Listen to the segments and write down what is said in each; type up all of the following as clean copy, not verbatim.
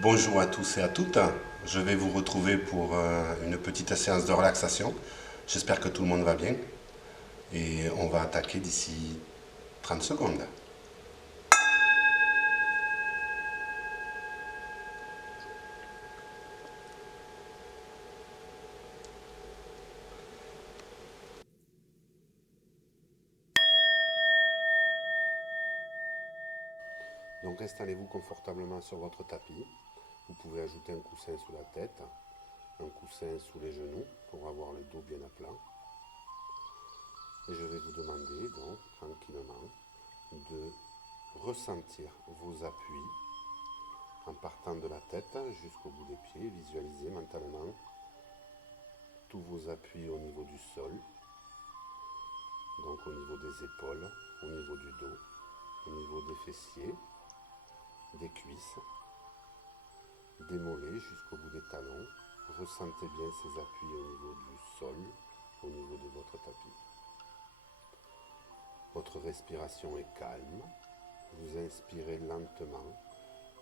Bonjour à tous et à toutes. Je vais vous retrouver pour une petite séance de relaxation. J'espère que tout le monde va bien et on va attaquer d'ici 30 secondes. Donc installez-vous confortablement sur votre tapis. Vous pouvez ajouter un coussin sous la tête, un coussin sous les genoux pour avoir le dos bien à plat. Et je vais vous demander donc tranquillement de ressentir vos appuis en partant de la tête jusqu'au bout des pieds. Visualisez mentalement tous vos appuis au niveau du sol, donc au niveau des épaules, au niveau du dos, au niveau des fessiers, des cuisses, des mollets jusqu'au bout des talons. Ressentez bien ces appuis au niveau du sol, au niveau de votre tapis. Votre respiration est calme. Vous inspirez lentement,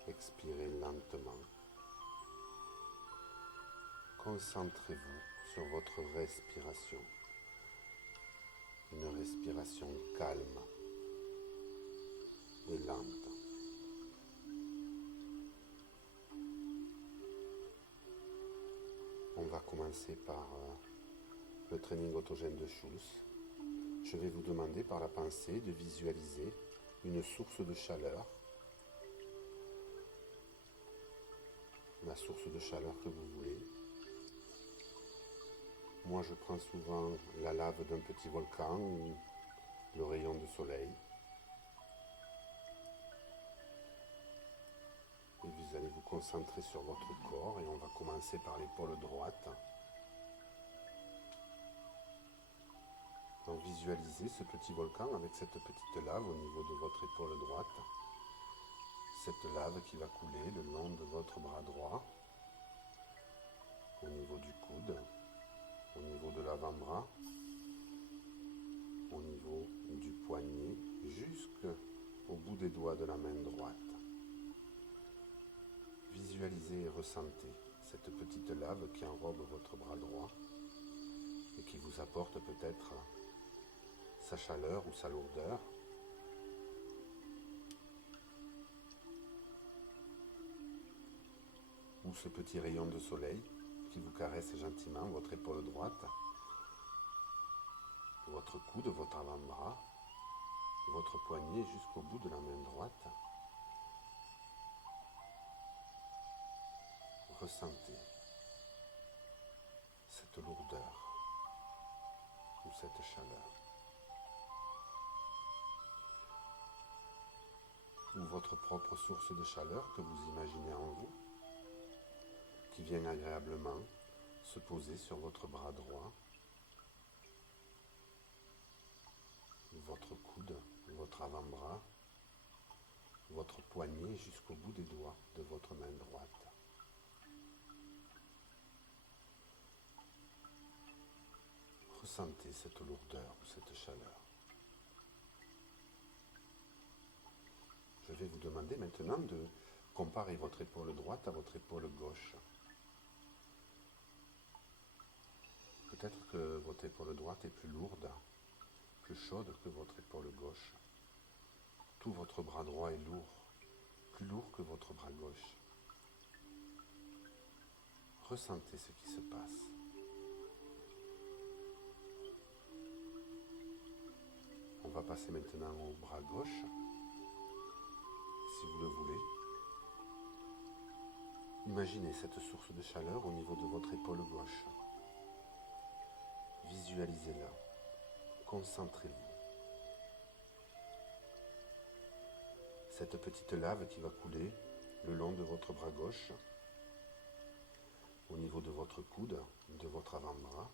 expirez lentement. Concentrez-vous sur votre respiration. Une respiration calme et lente. On va commencer par le training autogène de Schulz. Je vais vous demander par la pensée de visualiser une source de chaleur, la source de chaleur que vous voulez. Moi, je prends souvent la lave d'un petit volcan ou le rayon de soleil. Et vous allez vous concentrer sur votre corps et on va commencer par l'épaule droite. Donc visualisez ce petit volcan avec cette petite lave au niveau de votre épaule droite. Cette lave qui va couler le long de votre bras droit, au niveau du coude, au niveau de l'avant-bras, au niveau du poignet, jusqu'au bout des doigts de la main droite. Visualisez et ressentez cette petite lave qui enrobe votre bras droit et qui vous apporte peut-être sa chaleur ou sa lourdeur. Ou ce petit rayon de soleil qui vous caresse gentiment votre épaule droite, votre coude, votre avant-bras, votre poignet jusqu'au bout de la main droite. Ressentez cette lourdeur ou cette chaleur. Ou votre propre source de chaleur que vous imaginez en vous, qui vient agréablement se poser sur votre bras droit, votre coude, votre avant-bras, votre poignet jusqu'au bout des doigts de votre main droite. Ressentez cette lourdeur ou cette chaleur. Je vais vous demander maintenant de comparer votre épaule droite à votre épaule gauche. Peut-être que votre épaule droite est plus lourde, plus chaude que votre épaule gauche. Tout votre bras droit est lourd, plus lourd que votre bras gauche. Ressentez ce qui se passe. On va passer maintenant au bras gauche, si vous le voulez. Imaginez cette source de chaleur au niveau de votre épaule gauche. Visualisez-la. Concentrez-vous. Cette petite lave qui va couler le long de votre bras gauche, au niveau de votre coude, de votre avant-bras,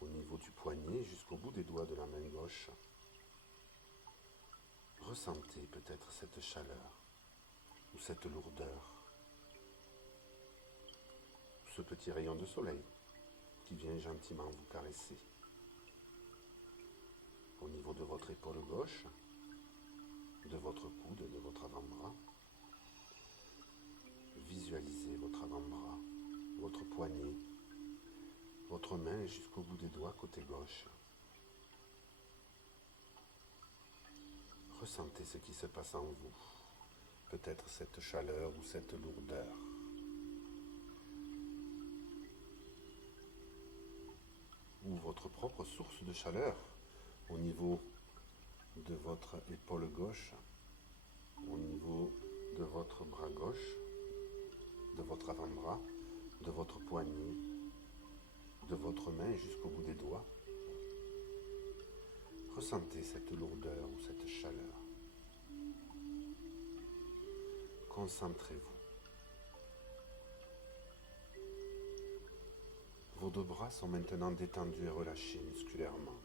au niveau du poignet jusqu'au bout des doigts de la main gauche. Ressentez peut-être cette chaleur ou cette lourdeur, ce petit rayon de soleil qui vient gentiment vous caresser. Au niveau de votre épaule gauche, de votre coude, de poignet, votre main jusqu'au bout des doigts côté gauche. Ressentez ce qui se passe en vous, peut-être cette chaleur ou cette lourdeur. Ou votre propre source de chaleur au niveau de votre épaule gauche, au niveau de votre bras gauche, de votre avant-bras, de votre poignet, de votre main jusqu'au bout des doigts. Ressentez cette lourdeur ou cette chaleur. Concentrez-vous. Vos deux bras sont maintenant détendus et relâchés musculairement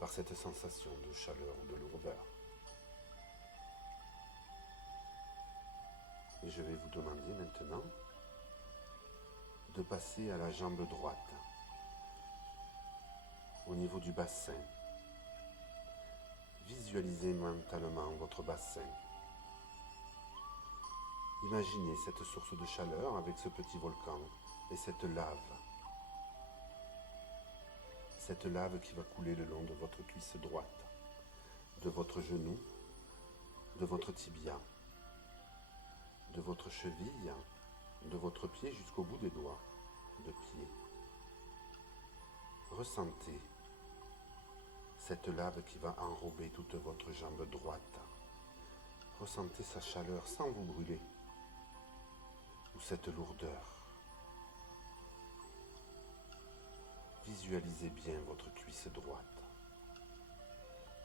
par cette sensation de chaleur ou de lourdeur. Et je vais vous demander maintenant de passer à la jambe droite, au niveau du bassin. Visualisez mentalement votre bassin. Imaginez cette source de chaleur avec ce petit volcan et cette lave. Cette lave qui va couler le long de votre cuisse droite, de votre genou, de votre tibia, de votre cheville, de votre pied jusqu'au bout des doigts de pied. Ressentez cette lave qui va enrober toute votre jambe droite. Ressentez sa chaleur sans vous brûler, ou cette lourdeur. Visualisez bien votre cuisse droite,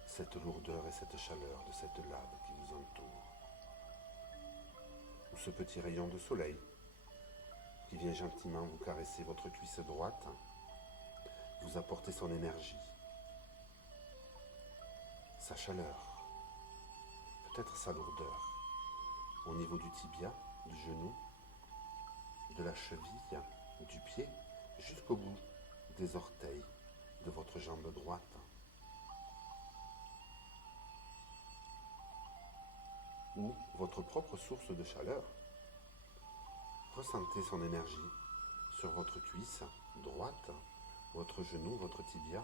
cette lourdeur et cette chaleur de cette lave qui vous entoure. Ou ce petit rayon de soleil qui vient gentiment vous caresser votre cuisse droite, vous apporter son énergie, sa chaleur, peut-être sa lourdeur, au niveau du tibia, du genou, de la cheville, du pied, jusqu'au bout des orteils de votre jambe droite. Ou votre propre source de chaleur. Ressentez son énergie sur votre cuisse droite, votre genou, votre tibia,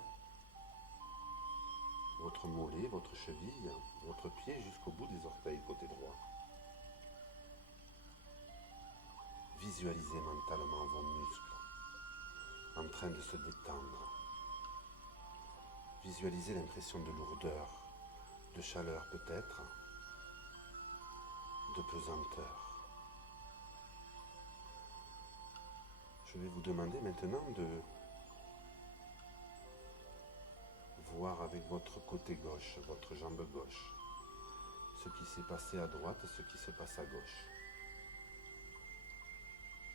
votre mollet, votre cheville, votre pied jusqu'au bout des orteils côté droit. Visualisez mentalement vos muscles en train de se détendre. Visualisez l'impression de lourdeur, de chaleur peut-être, de pesanteur. Je vais vous demander maintenant de voir avec votre côté gauche, votre jambe gauche, ce qui s'est passé à droite et ce qui se passe à gauche.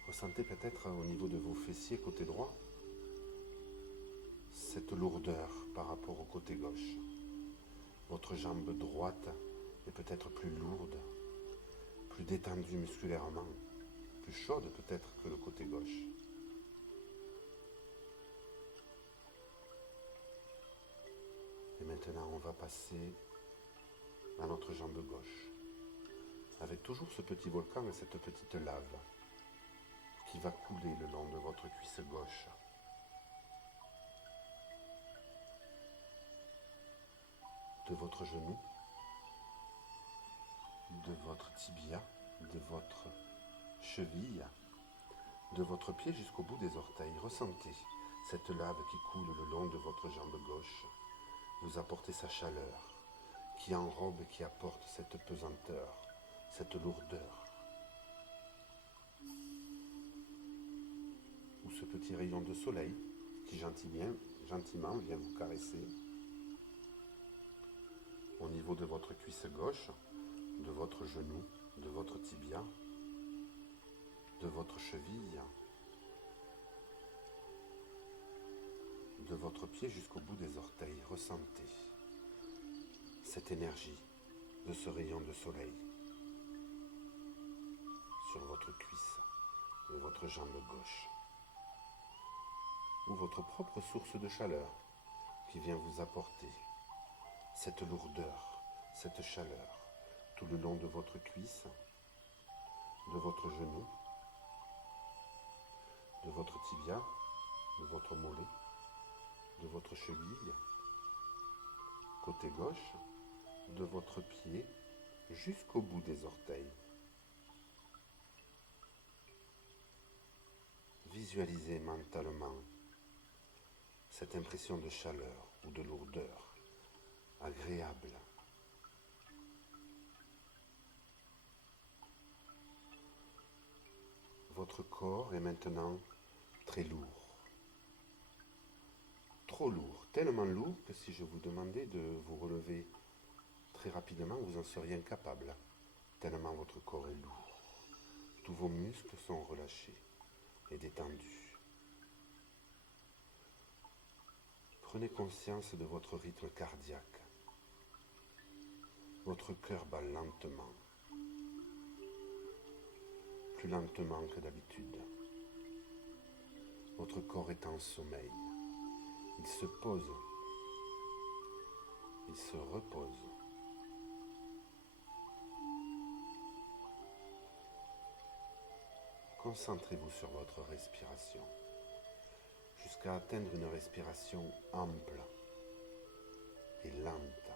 Ressentez peut-être au niveau de vos fessiers côté droit cette lourdeur par rapport au côté gauche. Votre jambe droite est peut-être plus lourde, plus détendue musculairement, plus chaude peut-être que le côté gauche. Et maintenant, on va passer à notre jambe gauche, avec toujours ce petit volcan et cette petite lave qui va couler le long de votre cuisse gauche. De votre genou, de votre tibia, de votre cheville, de votre pied jusqu'au bout des orteils. Ressentez cette lave qui coule le long de votre jambe gauche. Vous apportez sa chaleur, qui enrobe et qui apporte cette pesanteur, cette lourdeur. Ou ce petit rayon de soleil qui gentiment vient vous caresser au niveau de votre cuisse gauche, de votre genou, de votre tibia, de votre cheville, de votre pied jusqu'au bout des orteils. Ressentez cette énergie de ce rayon de soleil sur votre cuisse et votre jambe gauche. Ou votre propre source de chaleur qui vient vous apporter cette lourdeur, cette chaleur tout le long de votre cuisse, de votre genou, de votre tibia, de votre mollet, de votre cheville, côté gauche, de votre pied jusqu'au bout des orteils. Visualisez mentalement cette impression de chaleur ou de lourdeur agréable. Votre corps est maintenant très lourd. Trop lourd, tellement lourd que si je vous demandais de vous relever très rapidement, vous en seriez incapable, tellement votre corps est lourd. Tous vos muscles sont relâchés et détendus. Prenez conscience de votre rythme cardiaque. Votre cœur bat lentement, plus lentement que d'habitude. Votre corps est en sommeil. Il se pose, il se repose. Concentrez-vous sur votre respiration jusqu'à atteindre une respiration ample et lente.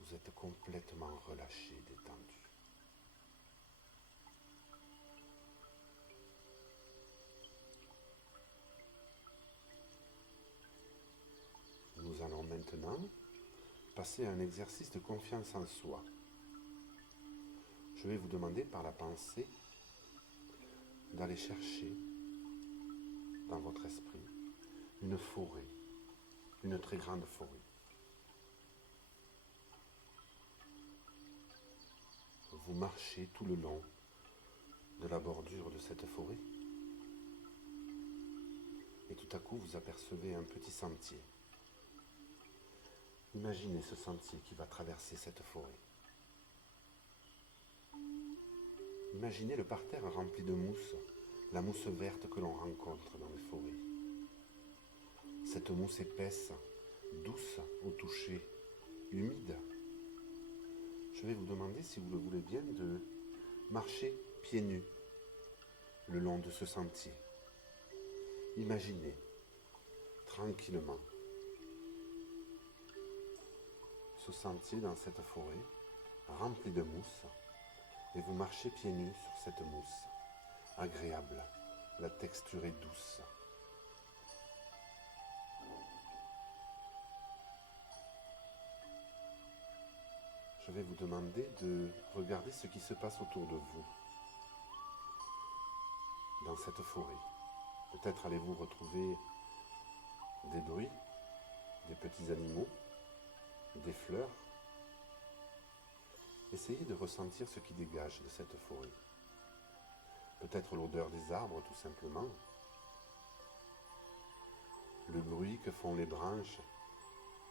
Vous êtes complètement relâché, détendu. Nous allons maintenant passer à un exercice de confiance en soi. Je vais vous demander par la pensée d'aller chercher dans votre esprit une forêt, une très grande forêt. Vous marchez tout le long de la bordure de cette forêt et tout à coup vous apercevez un petit sentier. Imaginez ce sentier qui va traverser cette forêt. Imaginez le parterre rempli de mousse, la mousse verte que l'on rencontre dans les forêts. Cette mousse épaisse, douce au toucher, humide. Je vais vous demander, si vous le voulez bien, de marcher pieds nus le long de ce sentier. Imaginez, tranquillement, ce sentier dans cette forêt, rempli de mousse, et vous marchez pieds nus sur cette mousse, agréable, la texture est douce. Je vais vous demander de regarder ce qui se passe autour de vous, dans cette forêt. Peut-être allez-vous retrouver des bruits, des petits animaux, des fleurs. Essayez de ressentir ce qui dégage de cette forêt. Peut-être l'odeur des arbres, tout simplement. Le bruit que font les branches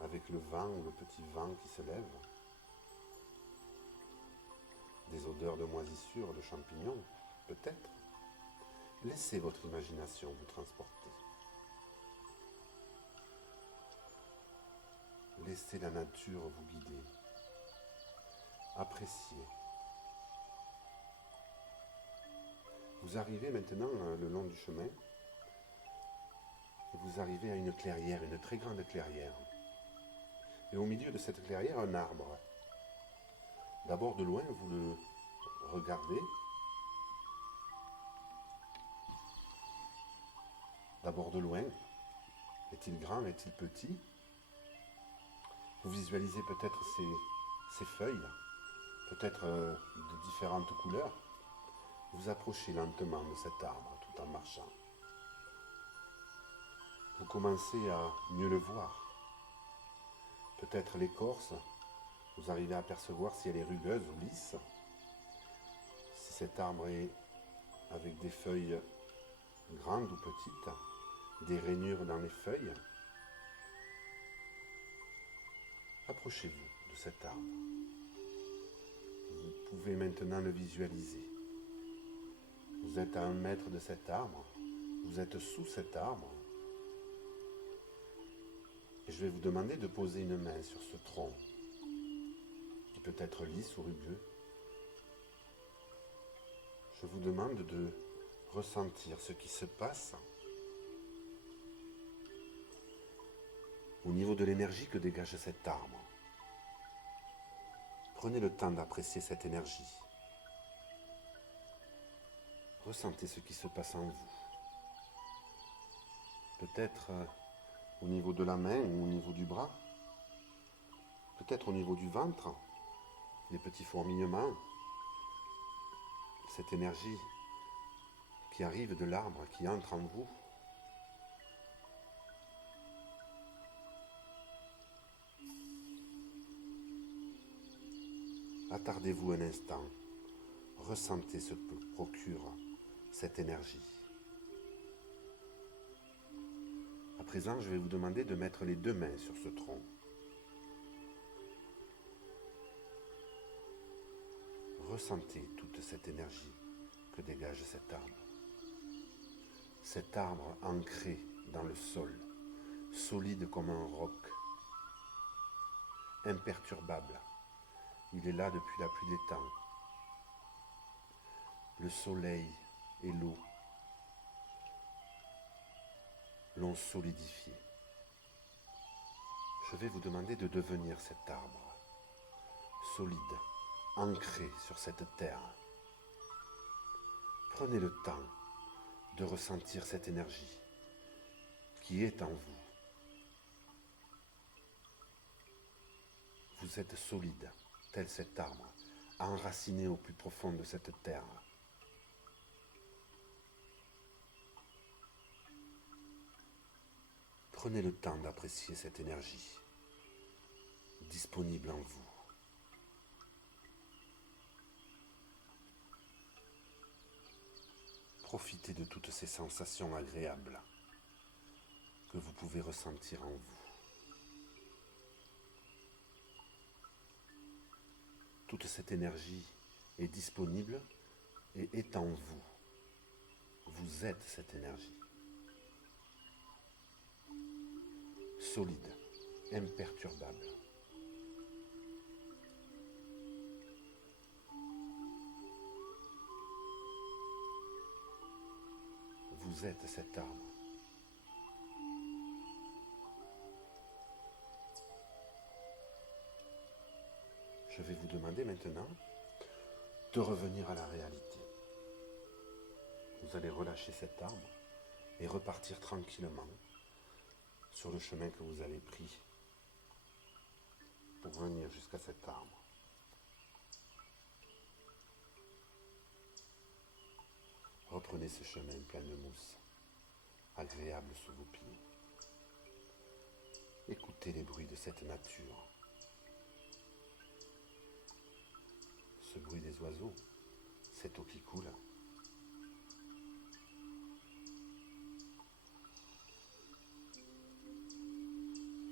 avec le vent ou le petit vent qui se lève. Des odeurs de moisissures, de champignons, peut-être. Laissez votre imagination vous transporter. Laissez la nature vous guider. Appréciez. Vous arrivez maintenant le long du chemin et vous arrivez à une clairière, une très grande clairière. Et au milieu de cette clairière, un arbre. D'abord de loin, vous le regardez. D'abord de loin, est-il grand, est-il petit? Vous visualisez peut-être ses feuilles, peut-être de différentes couleurs. Vous approchez lentement de cet arbre tout en marchant. Vous commencez à mieux le voir. Peut-être l'écorce, vous arrivez à apercevoir si elle est rugueuse ou lisse. Si cet arbre est avec des feuilles grandes ou petites, des rainures dans les feuilles. Approchez-vous de cet arbre. Vous pouvez maintenant le visualiser. Vous êtes à 1 mètre de cet arbre. Vous êtes sous cet arbre. Et je vais vous demander de poser une main sur ce tronc, qui peut être lisse ou rugueux. Je vous demande de ressentir ce qui se passe au niveau de l'énergie que dégage cet arbre. Prenez le temps d'apprécier cette énergie. Ressentez ce qui se passe en vous. Peut-être au niveau de la main ou au niveau du bras. Peut-être au niveau du ventre, des petits fourmillements. Cette énergie qui arrive de l'arbre, qui entre en vous. Attardez-vous un instant. Ressentez ce que procure cette énergie. À présent, je vais vous demander de mettre les deux mains sur ce tronc. Ressentez toute cette énergie que dégage cet arbre. Cet arbre ancré dans le sol, solide comme un roc, imperturbable. Il est là depuis la pluie des temps. Le soleil et l'eau l'ont solidifié. Je vais vous demander de devenir cet arbre, solide, ancré sur cette terre. Prenez le temps de ressentir cette énergie qui est en vous. Vous êtes solide, tel cet arbre, enraciné au plus profond de cette terre. Prenez le temps d'apprécier cette énergie disponible en vous. Profitez de toutes ces sensations agréables que vous pouvez ressentir en vous. Toute cette énergie est disponible et est en vous. Vous êtes cette énergie. Solide, imperturbable. Vous êtes cet arbre. Je vais vous demander maintenant de revenir à la réalité. Vous allez relâcher cet arbre et repartir tranquillement sur le chemin que vous avez pris pour venir jusqu'à cet arbre. Reprenez ce chemin plein de mousse, agréable sous vos pieds. Écoutez les bruits de cette nature. Ce bruit des oiseaux, cette eau qui coule.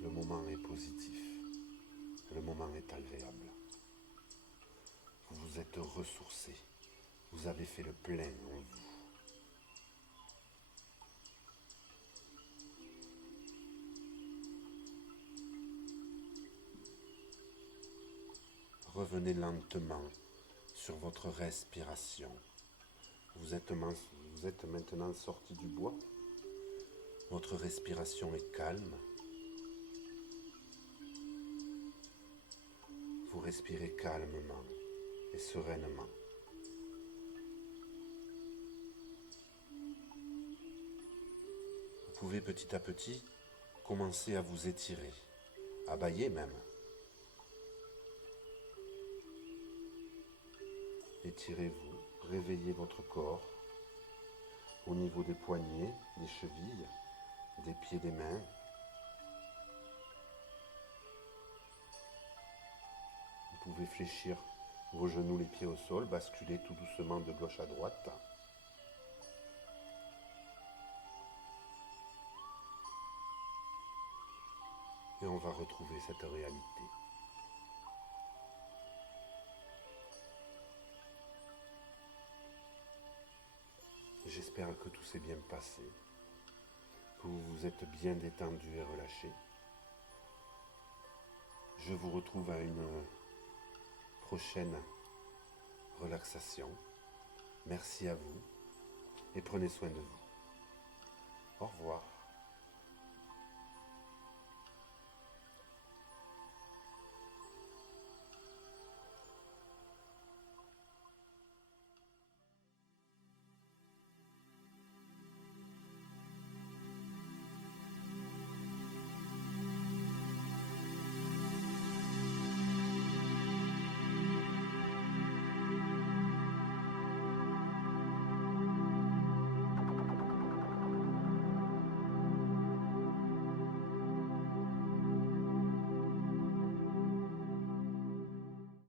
Le moment est positif, le moment est agréable. Vous vous êtes ressourcé, vous avez fait le plein en vous. Revenez lentement sur votre respiration. Vous êtes maintenant sorti du bois. Votre respiration est calme. Vous respirez calmement et sereinement. Vous pouvez petit à petit commencer à vous étirer, à bâiller même. Étirez-vous, réveillez votre corps au niveau des poignets, des chevilles, des pieds, des mains. Vous pouvez fléchir vos genoux, les pieds au sol, basculer tout doucement de gauche à droite. Et on va retrouver cette réalité. J'espère que tout s'est bien passé, que vous vous êtes bien détendu et relâché. Je vous retrouve à une prochaine relaxation. Merci à vous et prenez soin de vous. Au revoir.